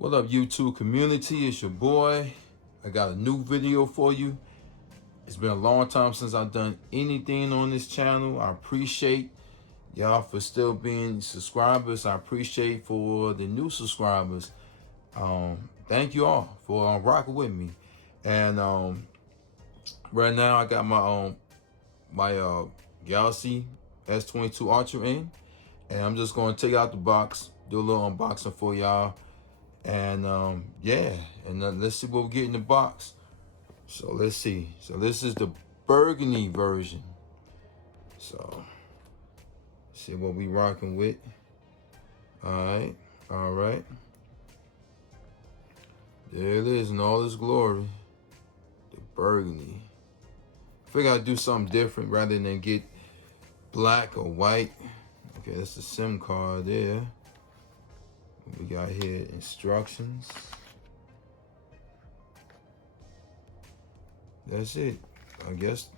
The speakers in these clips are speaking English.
What up, YouTube community? It's your boy. I got a new video for you. It's been a long time since I've done anything on this channel. I appreciate y'all for still being subscribers. I appreciate for the new subscribers. Thank you all for rocking with me. And right now I got my Galaxy S22 Ultra in, and I'm just going to take out the box, do a little unboxing for y'all. And yeah, and let's see what we get in the box. So let's see. So this is the burgundy version. So see what we rocking with. All right. There it is in all its glory. The burgundy. I figure I'd do something different rather than get black or white. Okay, that's the SIM card there. We got here instructions. That's it. I guess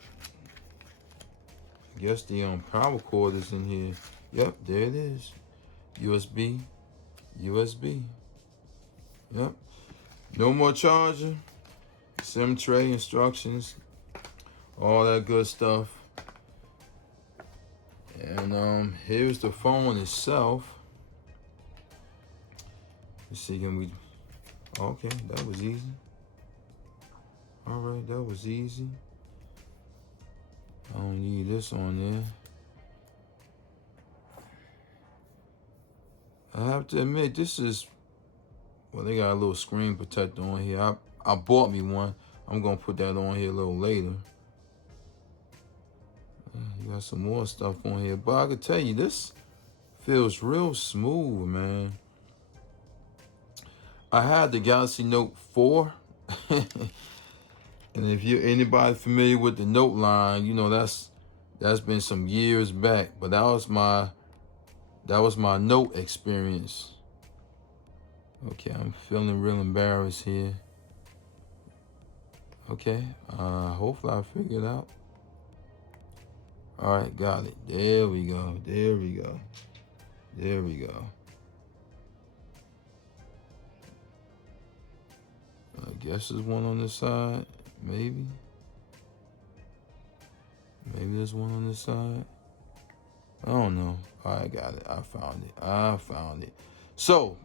the power cord is in here. Yep, there it is. USB. Yep. No more charger. SIM tray instructions. All that good stuff. And here's the phone itself. Let's see, can we? Okay, that was easy. All right, that was easy. I don't need this on there. I have to admit, this is, well, they got a little screen protector on here. I bought me one. I'm gonna put that on here a little later. You got some more stuff on here, but I can tell you, this feels real smooth, man. I had the Galaxy Note 4, and if you're anybody familiar with the Note line, you know that's been some years back. But that was my Note experience. Okay, I'm feeling real embarrassed here. Okay, hopefully I figured it out. All right, got it. There we go. I guess there's one on this side, maybe. Maybe there's one on this side. I don't know. I got it. I found it. So,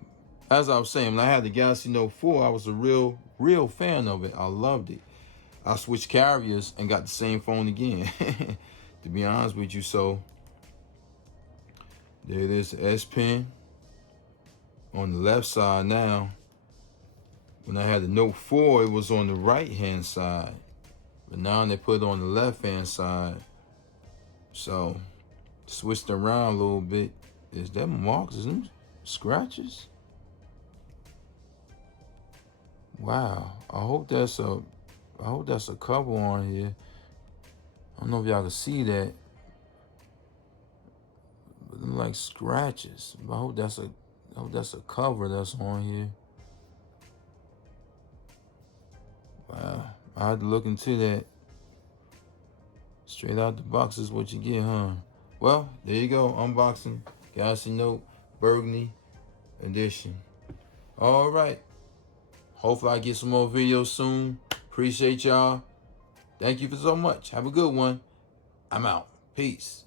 as I was saying, when I had the Galaxy Note 4, I was a real fan of it. I loved it. I switched carriers and got the same phone again, to be honest with you. So, there it is, the S Pen on the left side now. When I had the Note 4, it was on the right-hand side. But now they put it on the left-hand side. So, switched around a little bit. Is that marks? Is them scratches? Wow. I hope that's a cover on here. I don't know if y'all can see that. But they're like scratches. I hope that's a cover that's on here. Wow, I had to look into that. Straight out the box is what you get, huh? Well, there you go. Unboxing Galaxy Note Burgundy Edition. All right. Hopefully I get some more videos soon. Appreciate y'all. Thank you for so much. Have a good one. I'm out. Peace.